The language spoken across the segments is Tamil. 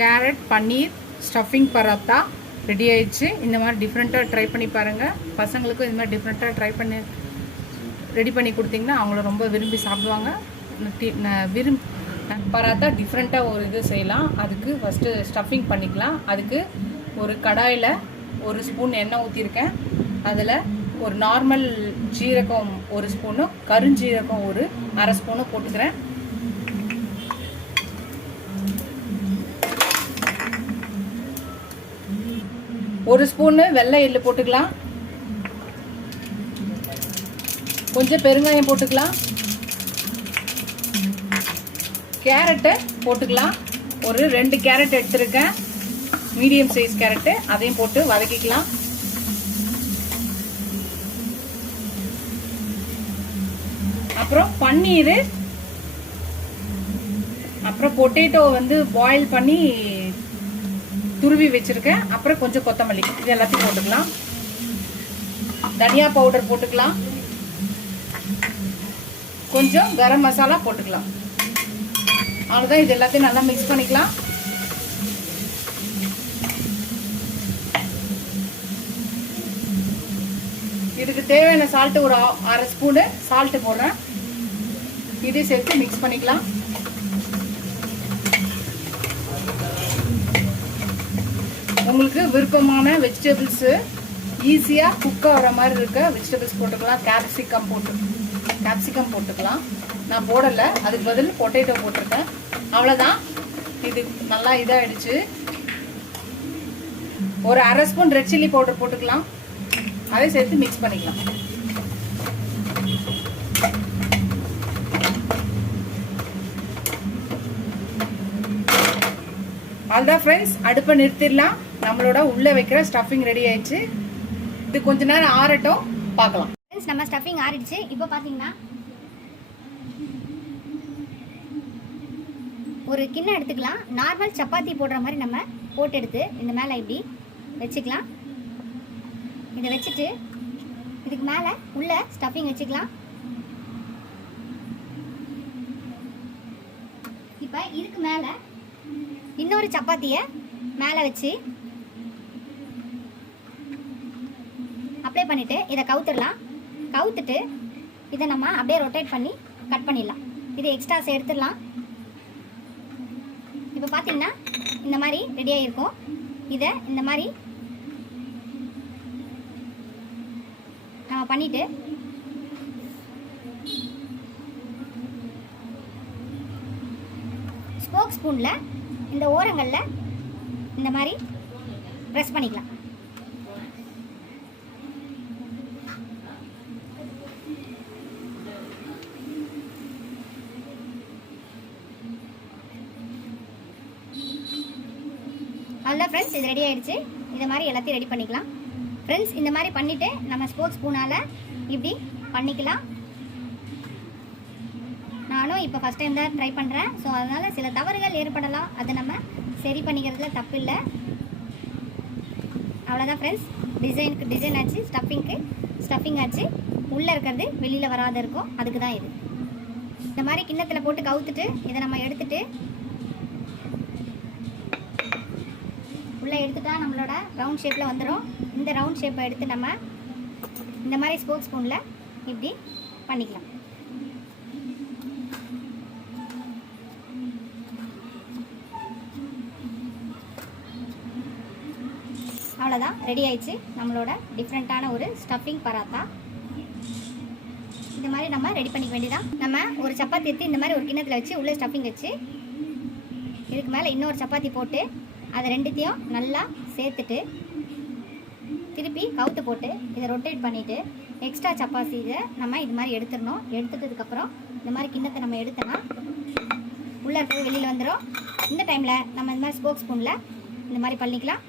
கேரட் பன்னீர் ஸ்டஃபிங் பராத்தா ரெடி ஆயிடுச்சு. இந்த மாதிரி டிஃப்ரெண்ட்டாக ட்ரை பண்ணி பாருங்கள். பசங்களுக்கும் இந்த மாதிரி டிஃப்ரெண்ட்டாக ட்ரை பண்ணி ரெடி பண்ணி கொடுத்தீங்கன்னா அவங்கள ரொம்ப விரும்பி சாப்பிடுவாங்க. பராத்தா டிஃப்ரெண்ட்டாக ஒரு இது செய்யலாம். அதுக்கு ஃபஸ்ட்டு ஸ்டஃபிங் பண்ணிக்கலாம். அதுக்கு ஒரு கடாயில் ஒரு ஸ்பூன் எண்ணெய் ஊற்றிருக்கேன். அதில் ஒரு நார்மல் ஜீரகம் ஒரு ஸ்பூனும் கருஞ்சீரகம் ஒரு அரை ஸ்பூனும் போட்டுக்கிறேன். ஒரு ஸ்பூனு வெள்ளை எள்ளு போட்டுக்கலாம். கொஞ்சம் பெருங்காயம் போட்டுக்கலாம். கேரட்டு போட்டுக்கலாம். ஒரு 2 கேரட் எடுத்துருக்கேன், மீடியம் சைஸ் கேரட்டு. அதையும் போட்டு வதக்கிக்கலாம். அப்புறம் பன்னீர், அப்புறம் பொட்டேட்டோ பாயில் பண்ணி துருவி வச்சிருக்கேன். அப்புறம் கொஞ்சம் கொத்தமல்லி, இது எல்லாத்தையும் போட்டுக்கலாம். தனியா பவுடர் போட்டுக்கலாம். கொஞ்சம் கரம் மசாலா போட்டுக்கலாம். அவ்வளோதான். இது எல்லாத்தையும் நல்லா மிக்ஸ் பண்ணிக்கலாம். இதுக்கு தேவையான சால்ட்டு ஒரு அரை ஸ்பூனு சால்ட்டு போடுறேன். இதை சேர்த்து மிக்ஸ் பண்ணிக்கலாம். உங்களுக்கு விருப்பமான வெஜிடபிள்ஸு ஈஸியாக குக் ஆகிற மாதிரி இருக்க வெஜிடபிள்ஸ் போட்டுக்கலாம். கேப்சிகம் போட்டுக்கலாம். நான் போடலை, அதுக்கு பதில் பொட்டேட்டோ போட்டிருக்கேன். அவ்வளோதான். இது நல்லா இதாகிடுச்சு. ஒரு அரை ஸ்பூன் ரெட் சில்லி பவுடர் போட்டுக்கலாம். அதை சேர்த்து மிக்ஸ் பண்ணிக்கலாம். அதுதான் ஃப்ரெண்ட்ஸ், அடுப்பை நிறுத்திடலாம். நம்மளோட உள்ளே வைக்கிற ஸ்டஃபிங் ரெடி ஆயிடுச்சு. இது கொஞ்ச நேரம் ஆறட்டும், பார்க்கலாம். ஃப்ரெண்ட்ஸ், நம்ம ஸ்டஃபிங் ஆறிடுச்சு. இப்போ பார்த்தீங்கன்னா ஒரு கிண்ணம் எடுத்துக்கலாம். நார்மல் சப்பாத்தி போடுற மாதிரி நம்ம போட்டு எடுத்து இந்த மேலே இப்படி வச்சுக்கலாம். இதை வச்சுட்டு இதுக்கு மேலே உள்ள ஸ்டஃபிங் வச்சுக்கலாம். இப்போ இதுக்கு மேலே இன்னொரு சப்பாத்தியை மேலே வச்சு அப்ளை பண்ணிவிட்டு இதை கவுத்துடலாம். கவுத்துட்டு இதை நம்ம அப்படியே ரொட்டேட் பண்ணி கட் பண்ணிடலாம். இது எக்ஸ்ட்ராஸ் எடுத்துடலாம். இப்போ பார்த்தீங்கன்னா இந்த மாதிரி ரெடியாக இருக்கும். இதை இந்த மாதிரி நம்ம பண்ணிவிட்டு ஸ்போக் ஸ்பூனில் இந்த ஓரங்களில் இந்த மாதிரி ப்ரெஸ் பண்ணிக்கலாம். அவ்வளோதான் ஃப்ரெண்ட்ஸ், இது ரெடி ஆகிடுச்சு. இந்த மாதிரி எல்லாத்தையும் ரெடி பண்ணிக்கலாம். ஃப்ரெண்ட்ஸ், இந்த மாதிரி பண்ணிவிட்டு நம்ம ஸ்போக் ஸ்பூனால் இப்படி பண்ணிக்கலாம். நானும் இப்போ ஃபஸ்ட் டைம் தான் ட்ரை பண்ணுறேன். ஸோ அதனால் சில தவறுகள் ஏற்படலாம். அதை நம்ம சரி பண்ணிக்கிறதுல தப்பு இல்லை. அவ்வளோதான் ஃப்ரெண்ட்ஸ், டிசைனுக்கு டிசைன் ஆச்சு, ஸ்டஃபிங் ஆச்சு. உள்ளே இருக்கிறது வெளியில் வராத இருக்கும். அதுக்கு தான் இது. இந்த மாதிரி கிண்ணத்தில் போட்டு கவுத்துட்டு இதை நம்ம எடுத்துகிட்டு உள்ளே எடுத்துட்டா நம்மளோட ரவுண்ட் ஷேப்பில் வந்துடும். இந்த ரவுண்ட் ஷேப்பை எடுத்து நம்ம இந்த மாதிரி ஸ்போக் ஸ்பூனில் இப்படி பண்ணிக்கலாம். அவ்வளோதான், ரெடி ஆயிடுச்சு நம்மளோட டிஃப்ரெண்ட்டான ஒரு ஸ்டஃபிங் பராத்தா. இந்த மாதிரி நம்ம ரெடி பண்ணிக்க வேண்டியதான். நம்ம ஒரு சப்பாத்தி எடுத்து இந்த மாதிரி ஒரு கிண்ணத்தில் வச்சு உள்ளே ஸ்டஃபிங் வச்சு இதுக்கு மேலே இன்னொரு சப்பாத்தி போட்டு அதை ரெண்டுத்தையும் நல்லா சேர்த்துட்டு திருப்பி கவுத்து போட்டு இதை ரொட்டேட் பண்ணிவிட்டு எக்ஸ்ட்ரா சப்பாத்தி இதை நம்ம இது மாதிரி எடுத்துடணும். எடுத்துட்டதுக்கப்புறம் இந்த மாதிரி கிண்ணத்தை நம்ம எடுத்தோன்னா உள்ளே இருக்கிறது வெளியில் வந்துடும். இந்த டைமில் நம்ம இந்த மாதிரி ஸ்போக் ஸ்பூனில் இந்த மாதிரி பண்ணிக்கலாம்.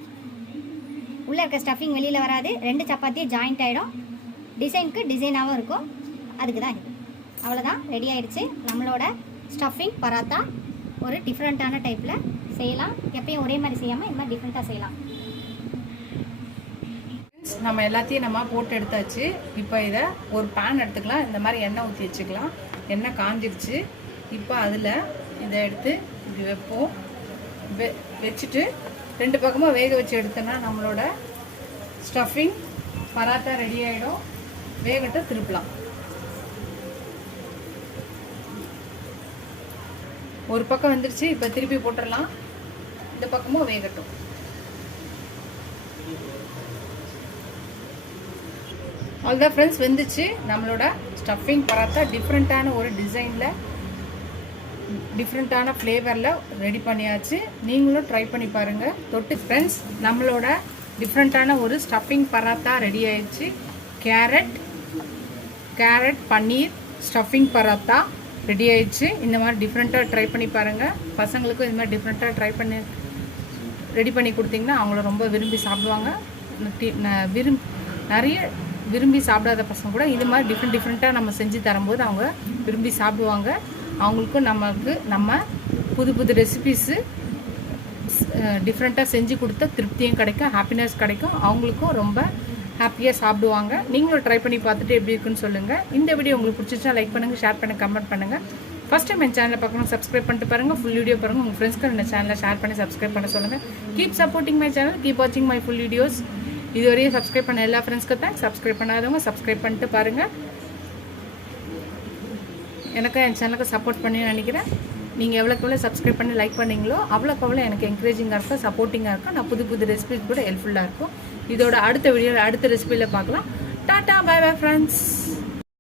உள்ளே இருக்க ஸ்டஃபிங் வெளியில் வராது. 2 சப்பாத்தியும் ஜாயிண்ட் ஆகிடும். டிசைனுக்கு டிசைனாகவும் இருக்கும். அதுக்கு தான் இது. அவ்வளோதான், ரெடி ஆகிடுச்சு நம்மளோட ஸ்டஃபிங் பராத்தா. ஒரு டிஃப்ரெண்ட்டான டைப்பில் செய்யலாம். எப்பயும் ஒரே மாதிரி செய்யாமல் இந்த மாதிரி டிஃப்ரெண்ட்டாக செய்யலாம். நம்ம எல்லாத்தையும் நம்ம போட்டு எடுத்தாச்சு. இப்போ இதை ஒரு பேன் எடுத்துக்கலாம். இந்த மாதிரி எண்ணெய் ஊற்றி வச்சுக்கலாம். எண்ணெய் காஞ்சிருச்சு. இப்போ அதில் இதை எடுத்து இப்படி வைப்போம். வச்சுட்டு 2 பக்கமும் வேக வச்சு எடுத்தோன்னா நம்மளோட ஸ்டஃபிங் பராத்தா ரெடி ஆகிடும். வேகட்ட திருப்பலாம். ஒரு பக்கம் வந்துருச்சு, இப்போ திருப்பி போட்டுடலாம். இந்த பக்கமும் வேகட்டும். அவ்வளோதான் ஃப்ரெண்ட்ஸ், வெந்துச்சு நம்மளோட ஸ்டஃபிங் பராத்தா. டிஃப்ரெண்ட்டான ஒரு டிசைனில், டிஃப்ரெண்ட்டான ஃப்ளேவரில் ரெடி பண்ணியாச்சு. நீங்களும் ட்ரை பண்ணி பாருங்கள். தொட்டு ஃப்ரெண்ட்ஸ், நம்மளோட டிஃப்ரெண்ட்டான ஒரு ஸ்டஃபிங் பராத்தா ரெடி ஆயிடுச்சு. கேரட் பன்னீர் ஸ்டஃபிங் பராத்தா ரெடி ஆயிடுச்சு. இந்த மாதிரி டிஃப்ரெண்ட்டாக ட்ரை பண்ணி பாருங்கள். பசங்களுக்கும் இந்த மாதிரி டிஃப்ரெண்ட்டாக ட்ரை பண்ணி ரெடி பண்ணி கொடுத்தீங்கன்னா அவங்கள ரொம்ப விரும்பி சாப்பிடுவாங்க. நிறைய விரும்பி சாப்பிடாத பசங்க கூட இது மாதிரி டிஃப்ரெண்ட்டாக நம்ம செஞ்சு தரும்போது அவங்க விரும்பி சாப்பிடுவாங்க. அவங்களுக்கும் நம்ம புது ரெசிபீஸு டிஃப்ரெண்ட்டாக செஞ்சு கொடுத்த திருப்தியும் கிடைக்கும், ஹாப்பினஸ் கிடைக்கும். அவங்களுக்கும் ரொம்ப ஹாப்பியாக சாப்பிடுவாங்க. நீங்களும் ட்ரை பண்ணி பார்த்துட்டு எப்படி இருக்குன்னு சொல்லுங்கள். இந்த வீடியோ உங்களுக்கு பிடிச்சிச்சா லைக் பண்ணுங்கள், ஷேர் பண்ணுங்கள், கமெண்ட் பண்ணுங்கள். ஃபஸ்ட் டைம் என் சேனலை பார்க்கணும், சப்ஸ்கிரைப் பண்ணிட்டு பாருங்கள். ஃபுல் வீடியோ பாருங்கள். உங்கள் ஃப்ரெண்ட்ஸ்க்கு இந்த சேனலை ஷேர் பண்ணி சப்ஸ்கிரைப் பண்ண சொல்லுங்கள். Keep supporting my channel, keep வாட்சிங் மை ஃபுல் வீடியோஸ். இதுவரையும் சப்ஸ்கிரைப் பண்ண எல்லா ஃப்ரெண்ட்ஸ்க்கு தான். சப்ஸ்கிரைப் பண்ணாதவங்க சப்ஸ்கிரைப் பண்ணிட்டு பாருங்கள். எனக்கு என் சேனலுக்கு சப்போர்ட் பண்ணி நினைக்கிறேன். நீங்கள் எவ்வளோக்கு சப்ஸ்கிரைப் பண்ணி லைக் பண்ணீங்களோ அவ்வளோக்கு எனக்கு என்கரேஜிங்காக இருக்கும், சப்போர்ட்டிங்காக இருக்கும். நான் புது ரெசிபிஸ் கூட ஹெல்ப்ஃபுல்லாக இருக்கும். இதோட அடுத்த வீடியோவில் அடுத்த ரெசிபியில் பார்க்கலாம். Tata, bye bye friends.